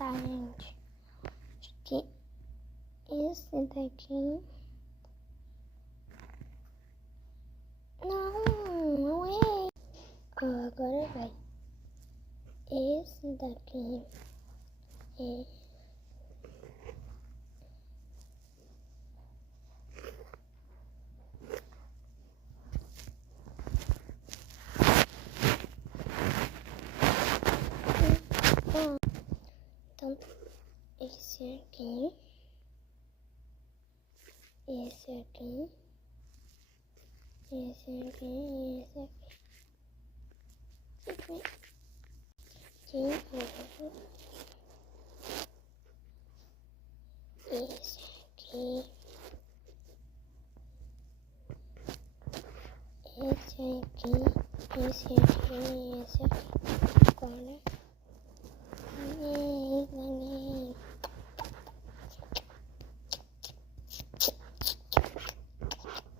tá, gente? Acho que esse daqui... Não é. Agora vai. Esse daqui é... Então, esse aqui, esse aqui, esse aqui, esse aqui. De novo. Esse aqui. Esse aqui, esse aqui, esse aqui. Agora...